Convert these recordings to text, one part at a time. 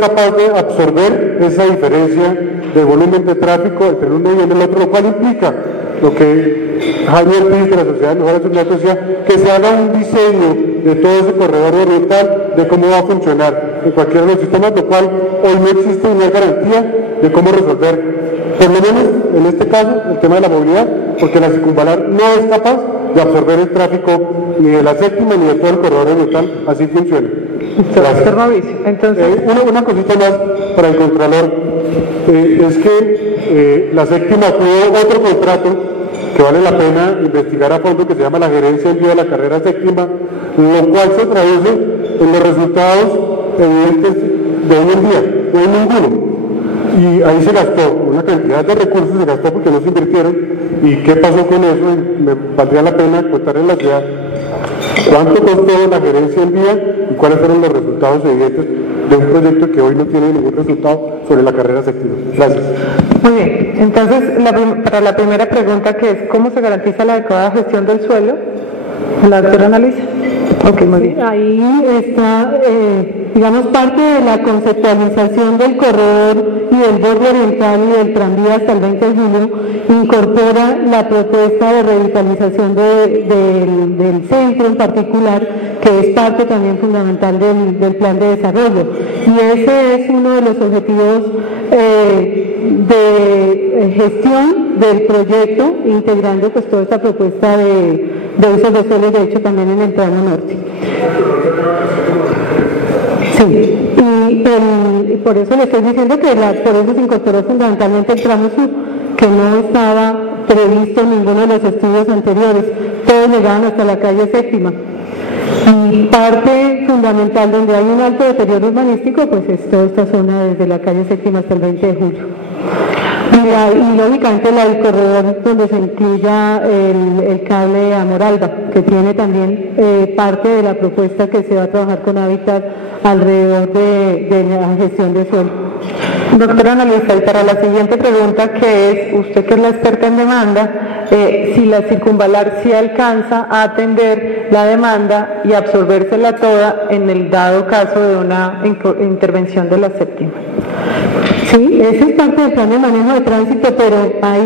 capaz de absorber esa diferencia de volumen de tráfico entre el uno y el otro, lo cual implica lo que Jaime Ortiz de la Sociedad de Mejora Seguridad decía, que se haga un diseño de todo ese corredor oriental, de cómo va a funcionar en cualquiera de los sistemas, lo cual hoy no existe una garantía de cómo resolver, por lo menos en este caso, el tema de la movilidad, porque la circunvalar no es capaz de absorber el tráfico ni de la séptima ni de todo el corredor oriental, así funciona. Doctor Mauricio, entonces... Una cosita más para el Contralor, es que la séptima tuvo otro contrato que vale la pena investigar a fondo, que se llama la gerencia en vía de la carrera séptima, lo cual se traduce en los resultados evidentes de hoy en día, no hay ninguno. Y ahí se gastó una cantidad de recursos, se gastó porque no se invirtieron. ¿Y qué pasó con eso? Me valdría la pena contar en la ciudad cuánto costó la gerencia en vía y cuáles fueron los resultados evidentes de un proyecto que hoy no tiene ningún resultado sobre la carrera séptima. Gracias. Muy bien, entonces para la primera pregunta, que es ¿cómo se garantiza la adecuada gestión del suelo? La doctora Annalisa. Ok, muy bien. Ahí está, digamos, parte de la conceptualización del corredor y del borde oriental y del tranvía hasta el 20 de julio, incorpora la propuesta de revitalización del centro en particular, que es parte también fundamental del plan de desarrollo. Y ese es uno de los objetivos de gestión del proyecto, integrando pues toda esta propuesta de usos de suelo, de hecho también en el plano norte. Sí, y por eso le estoy diciendo que por eso se incorporó fundamentalmente el tramo sur, que no estaba previsto en ninguno de los estudios anteriores, todos llegaban hasta la calle séptima. Y parte fundamental donde hay un alto deterioro urbanístico, pues es toda esta zona desde la calle séptima hasta el 20 de julio. Y lógicamente el corredor donde se incluya el cable a Moralba, que tiene también parte de la propuesta que se va a trabajar con Hábitat alrededor de la gestión de suelo. Doctora Annalisa, y para la siguiente pregunta, que es, usted que es la experta en demanda, si la circunvalar sí alcanza a atender la demanda y absorbérsela toda en el dado caso de una intervención de la séptima. Sí, ese es parte del plan de manejo de tránsito, pero hay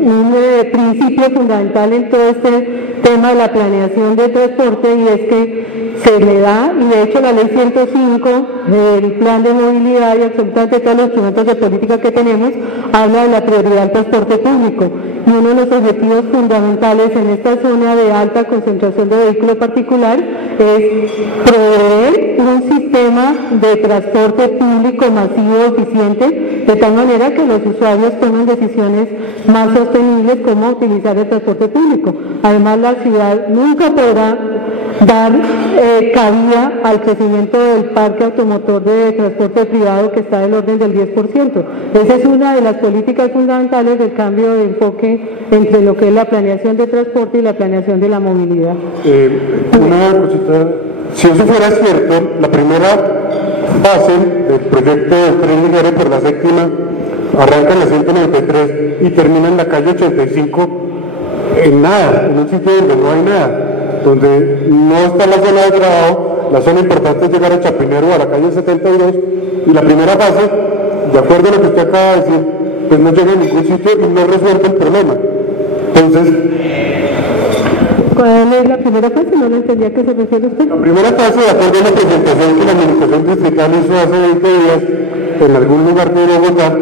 un principio fundamental en todo este tema de la planeación de transporte, y es que se le da, y de hecho la ley 105 del plan de movilidad y absolutamente todos los instrumentos de política que tenemos habla de la prioridad del transporte público, y uno de los objetivos fundamentales en esta zona de alta concentración de vehículo particular es proveer un sistema de transporte público masivo eficiente, de tal manera que los usuarios tomen decisiones más sostenibles como utilizar el transporte público. Además, la ciudad nunca podrá dar cabida al crecimiento del parque automotor de transporte privado, que está del orden del 10%. Esa es una de las políticas fundamentales del cambio de enfoque entre lo que es la planeación de transporte y la planeación de la movilidad. Una cosita, si eso fuera cierto, la primera fase del proyecto de tren ligero por la séptima arranca en la 193 y termina en la calle 85 en nada, en un sitio donde no hay nada, donde no está la zona de trabajo. La zona importante es llegar a Chapinero, a la calle 72, y la primera fase, de acuerdo a lo que usted acaba de decir, pues no llega a ningún sitio y no resuelve el problema. Entonces, ¿cuál es la primera fase? No lo entendía, que se refiere usted. La primera fase, de acuerdo a la presentación que la Administración Distrital hizo hace 20 días en algún lugar de Bogotá,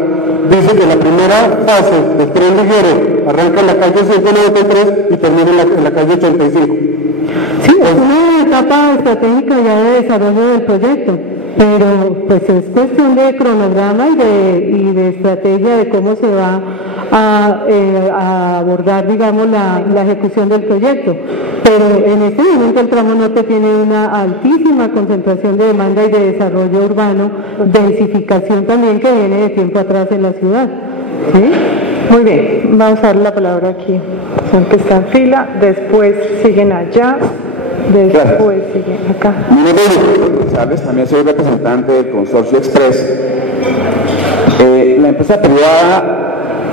dice que la primera fase del tren ligero arranca en la calle 193 y termina en la calle 85. Sí, es una etapa estratégica ya de desarrollo del proyecto, pero pues es cuestión de cronograma y de estrategia de cómo se va a abordar, digamos, la ejecución del proyecto. Pero en este momento el tramo norte tiene una altísima concentración de demanda y de desarrollo urbano, densificación también, que viene de tiempo atrás en la ciudad. ¿Sí? Muy bien, vamos a darle la palabra aquí. Son que está en fila, después siguen allá, después siguen acá. Mi nombre es Luis González, también soy representante del Consorcio Express. La empresa privada,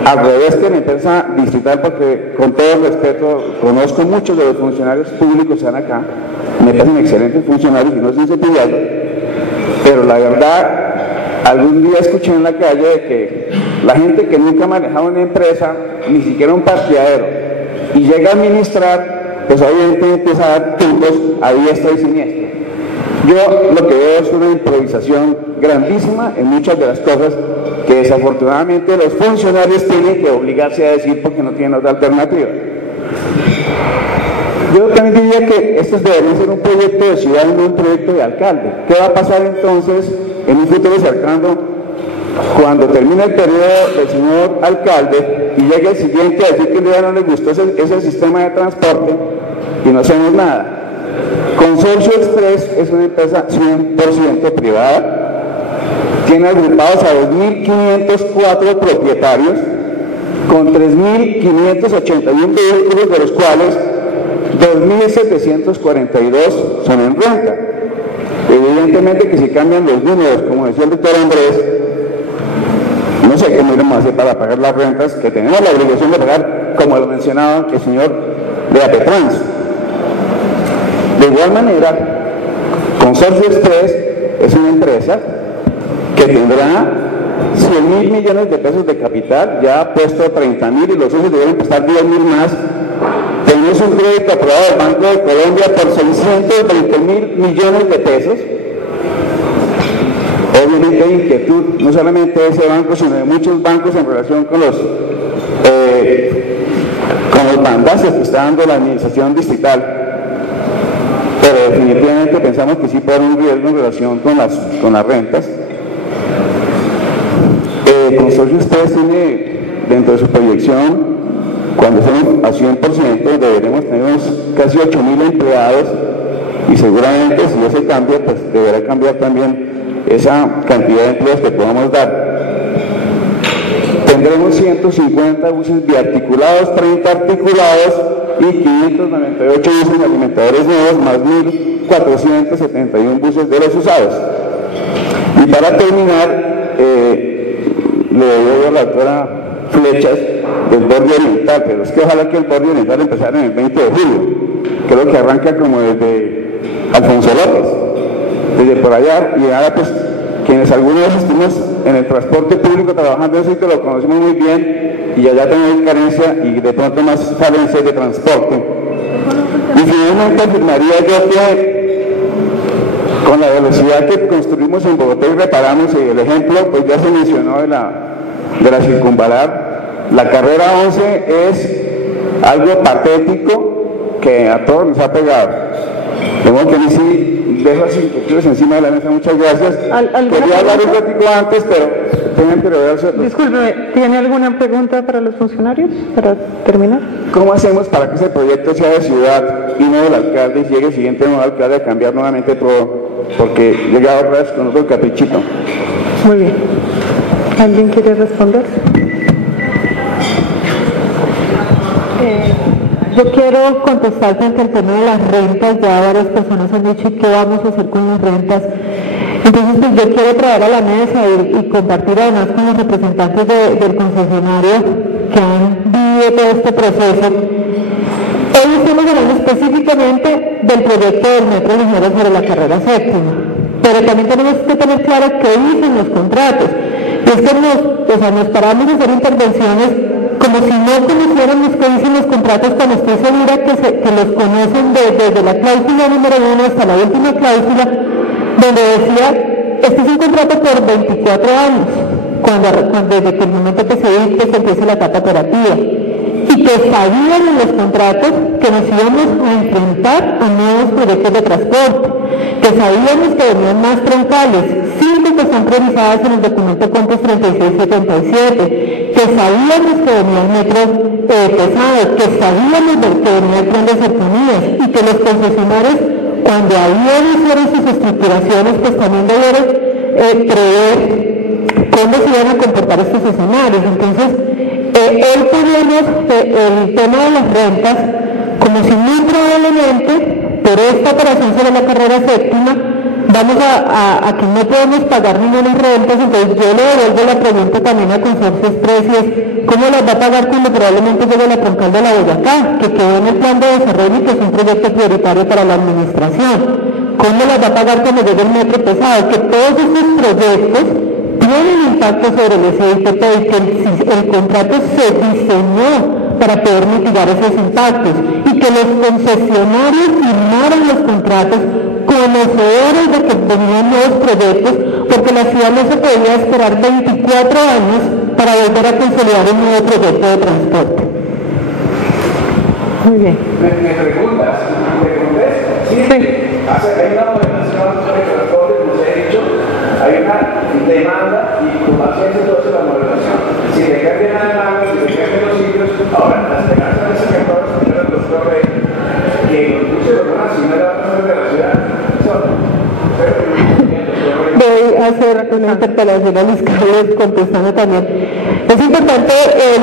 al revés que la empresa distrital, porque con todo el respeto, conozco muchos de los funcionarios públicos que están acá, me parecen excelentes funcionarios y no se cepillan, Pero la verdad, algún día escuché en la calle de que la gente que nunca ha manejado una empresa, ni siquiera un parqueadero, y llega a administrar, pues obviamente empieza a dar tumbos a diestra y siniestra. Yo lo que veo es una improvisación grandísima en muchas de las cosas que desafortunadamente los funcionarios tienen que obligarse a decir porque no tienen otra alternativa. Yo también diría que esto debería ser un proyecto de ciudad y no un proyecto de alcalde. ¿Qué va a pasar entonces en un futuro cercano cuando termine el periodo del señor alcalde y llegue el siguiente a decir que ya no le gustó ese sistema de transporte y no hacemos nada? Consorcio Express es una empresa 100% privada, tiene agrupados a 2.504 propietarios con 3.581 vehículos, de los cuales 2.742 son en renta. Evidentemente que si cambian los números, como decía el doctor Andrés, no sé cómo iremos a hacer para pagar las rentas que tenemos la obligación de pagar, como lo mencionaba el señor de Apetrans. De igual manera, Consorcio Express es una empresa que tendrá 100.000 millones de pesos de capital, ya ha puesto 30.000 y los socios deben prestar 10.000 más. Tenemos un crédito aprobado del Banco de Colombia por 620.000 millones de pesos. Obviamente hay inquietud, no solamente de ese banco, sino de muchos bancos en relación con los bandazos que está dando la administración distrital. Pero definitivamente pensamos que sí puede haber un riesgo en relación con las rentas. Consorcio Express tiene dentro de su proyección, cuando seamos a 100%, deberemos tener unos casi 8.000 empleados y seguramente si eso cambia, pues deberá cambiar también esa cantidad de empleos que podamos dar. Tendremos 150 buses biarticulados, 30 articulados y 598 buses alimentadores nuevos, más 1.471 buses de los usados. Y para terminar, le doy a la doctora Flechas del borde oriental, pero es que ojalá que el borde oriental empezara en el 20 de julio. Creo que arranca como desde Alfonso López, desde por allá, y ahora pues quienes alguna vez estuvimos en el transporte público trabajando en eso, que lo conocemos muy bien, y allá tenemos carencia y de pronto más falencias de transporte. Y finalmente afirmaría yo que con la velocidad que construimos en Bogotá y reparamos, y el ejemplo pues ya se mencionó de la circunvalar, la carrera 11 es algo patético que a todos nos ha pegado. De modo que a mí sí dejo las inquietudes encima de la mesa. Muchas gracias. Quería hablar un ratito antes, pero tengan que ver. Disculpe, ¿tiene alguna pregunta para los funcionarios para terminar? ¿Cómo hacemos para que ese proyecto sea de ciudad y no del alcalde y llegue el siguiente nuevo alcalde a cambiar nuevamente todo? Porque llega otra vez con otro caprichito. Muy bien. ¿Alguien quiere responder? Yo quiero contestar frente al tema de las rentas. Ya varias personas han dicho qué vamos a hacer con las rentas. Entonces, pues yo quiero traer a la mesa y compartir además con los representantes del concesionario que han vivido todo este proceso. Hoy estamos hablando específicamente del proyecto del metro ligero sobre la carrera séptima, pero también tenemos que tener claro qué dicen los contratos. Y es que nos paramos a hacer intervenciones como si no conociéramos qué dicen los contratos, cuando estoy segura que los conocen desde la cláusula número 1 hasta la última cláusula, donde decía, este es un contrato por 24 años, desde que el momento que se dicte se empieza la etapa operativa, y que sabían en los contratos que nos íbamos a enfrentar a nuevos proyectos de transporte, que sabíamos que venían más troncales, 5 que están priorizadas en el documento Compos 3677, que sabíamos que venía el metro pesado, que sabíamos que venía el plan de cercanías, y que los concesionarios, cuando hicieron sus estructuraciones, pues también debieron prever cómo se iban a comportar estos escenarios. Entonces, hoy tenemos el tema de las rentas como si muy probablemente por esta operación sobre la carrera séptima vamos a que no podemos pagar ninguna rentas. Entonces yo le devuelvo la pregunta también a Consorcio Express, y es ¿cómo las va a pagar cuando probablemente llegue la troncal de la Boyacá, que quedó en el plan de desarrollo y que es un proyecto prioritario para la administración? ¿cómo las va a pagar cuando llegue el metro pesado? Que todos estos proyectos tienen impacto sobre el SITP y que el contrato se diseñó para poder mitigar esos impactos y que los concesionarios firmaron los contratos conocedores de que venían nuevos proyectos, porque la ciudad no se podía esperar 24 años para volver a consolidar un nuevo proyecto de transporte. Muy bien. ¿Me preguntas? Sí. Hay una moderación sobre el transporte, como se ha dicho, hay una demanda y con paciencia entonces la moderación. Si te cambian la demanda, si te cambian los sitios, ahora las esperanzas de ese sector, primero el doctor Rey, que incluso lo van a asignar a la de la ciudad, Voy a hacer una interpelación a Luis Carlos contestando también. Es importante,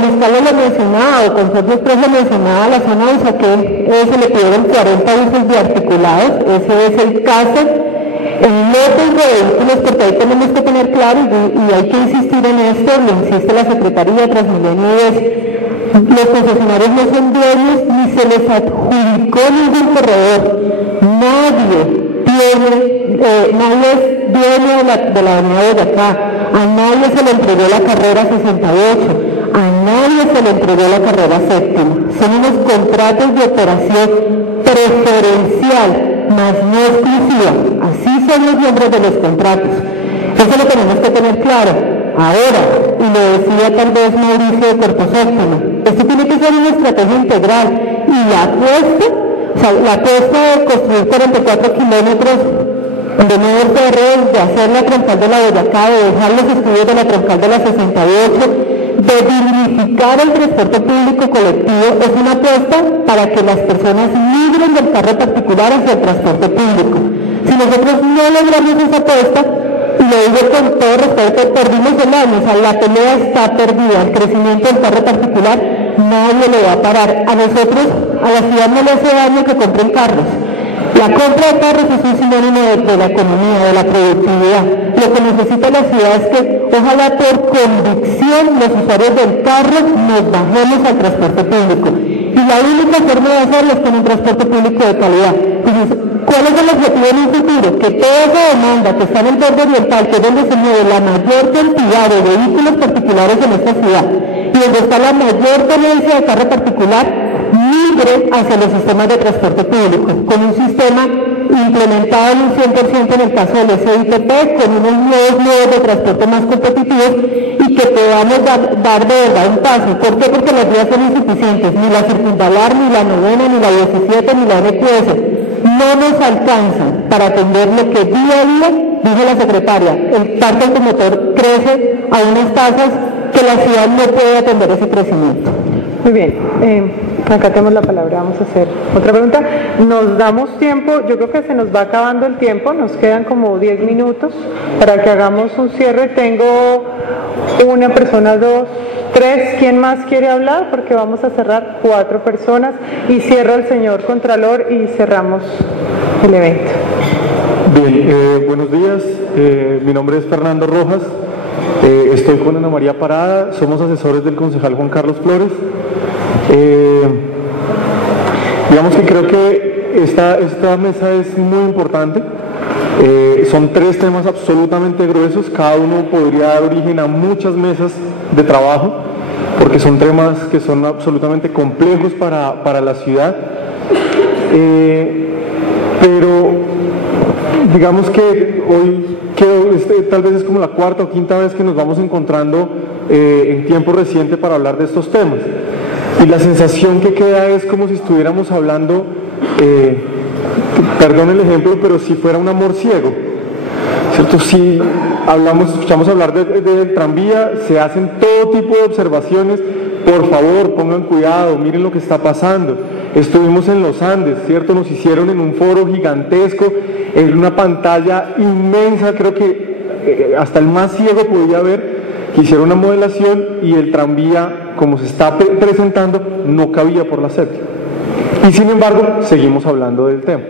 Luis Carlos lo mencionaba, o Consorcio Express lo mencionaba, la zona de Usaquén se le pidieron 40 buses biarticulados, ese es el caso en lotes de vehículos, porque ahí tenemos que tener claro, y hay que insistir en esto, lo insiste la Secretaría de Transmilenio, los concesionarios no son dueños ni se les adjudicó ningún corredor, nadie es dueño de la avenida Boyacá, a nadie se le entregó la carrera 68, a nadie se le entregó la carrera séptima, son unos contratos de operación preferencial, más no exclusiva, así son los miembros de los contratos, eso lo tenemos que tener claro. Ahora, y lo decía tal vez Mauricio de Corposóstomo, esto tiene que ser una estrategia integral y la apuesta de construir 44 kilómetros de nuevos ferros, de hacer la troncal de la Boyacá, de dejar los estudios de la troncal de la 68, de dignificar el transporte público colectivo, es una apuesta para que las personas migren del carro particular hacia el transporte público. Si nosotros no logramos esa apuesta, y lo digo con todo respeto, perdimos el año, o sea, la pelea está perdida, el crecimiento del carro particular nadie lo va a parar. A nosotros, a la ciudad no le hace daño que compren carros. La compra de carros es un sinónimo de la economía, de la productividad. Lo que necesita la ciudad es que, ojalá por convicción, los usuarios del carro nos bajemos al transporte público. Y la única forma de hacerlo es con un transporte público de calidad. Entonces, ¿cuál es el objetivo en un futuro? Que toda esa demanda que está en el borde oriental, que es donde se mueve la mayor cantidad de vehículos particulares en esta ciudad, y donde está la mayor tenencia de carro particular, migre hacia los sistemas de transporte público, con un sistema implementado en un 100% en el caso del SITP, con unos nuevos modos de transporte más competitivos y que podamos dar de verdad un paso. ¿Por qué? Porque las vías son insuficientes, ni la circunvalar, ni la 9ª, ni la 17, ni la NQS no nos alcanzan para atender lo que día a día, dijo la secretaria, el parque automotor crece a unas tasas que la ciudad no puede atender ese crecimiento. Muy bien, acá tenemos la palabra, vamos a hacer otra pregunta. Nos damos tiempo, yo creo que se nos va acabando el tiempo, nos quedan como 10 minutos para que hagamos un cierre. Tengo una persona, 2, 3, ¿quién más quiere hablar? Porque vamos a cerrar 4 personas y cierra el señor Contralor y cerramos el evento. Bien, buenos días, mi nombre es Fernando Rojas, estoy con Ana María Parada, somos asesores del concejal Juan Carlos Flores. Digamos que creo que esta mesa es muy importante, son 3 temas absolutamente gruesos, cada uno podría dar origen a muchas mesas de trabajo, porque son temas que son absolutamente complejos para la ciudad, pero digamos que hoy tal vez es como la 4ª o 5ª vez que nos vamos encontrando en tiempo reciente para hablar de estos temas. Y la sensación que queda es como si estuviéramos hablando, perdón el ejemplo, pero si fuera un amor ciego, ¿cierto? Si escuchamos hablar del tranvía, se hacen todo tipo de observaciones, por favor pongan cuidado, miren lo que está pasando. Estuvimos en los Andes, ¿cierto? Nos hicieron en un foro gigantesco, en una pantalla inmensa, creo que hasta el más ciego podía ver, que hicieron una modelación y el tranvía, como se está presentando, no cabía por la séptima. Y sin embargo, seguimos hablando del tema.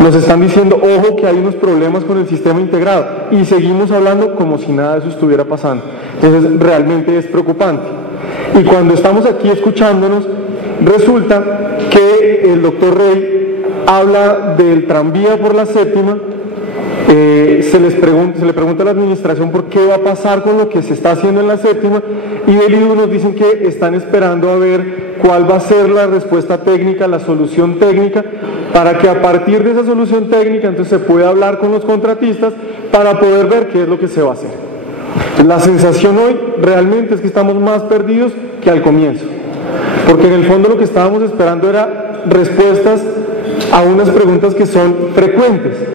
Nos están diciendo, ojo, que hay unos problemas con el sistema integrado, y seguimos hablando como si nada de eso estuviera pasando. Entonces, realmente es preocupante. Y cuando estamos aquí escuchándonos, resulta que el doctor Rey habla del tranvía por la séptima. Se le pregunta a la administración por qué va a pasar con lo que se está haciendo en la séptima, y del IDU nos dicen que están esperando a ver cuál va a ser la respuesta técnica, la solución técnica, para que a partir de esa solución técnica entonces se pueda hablar con los contratistas para poder ver qué es lo que se va a hacer. La sensación hoy realmente es que estamos más perdidos que al comienzo, porque en el fondo lo que estábamos esperando era respuestas a unas preguntas que son frecuentes.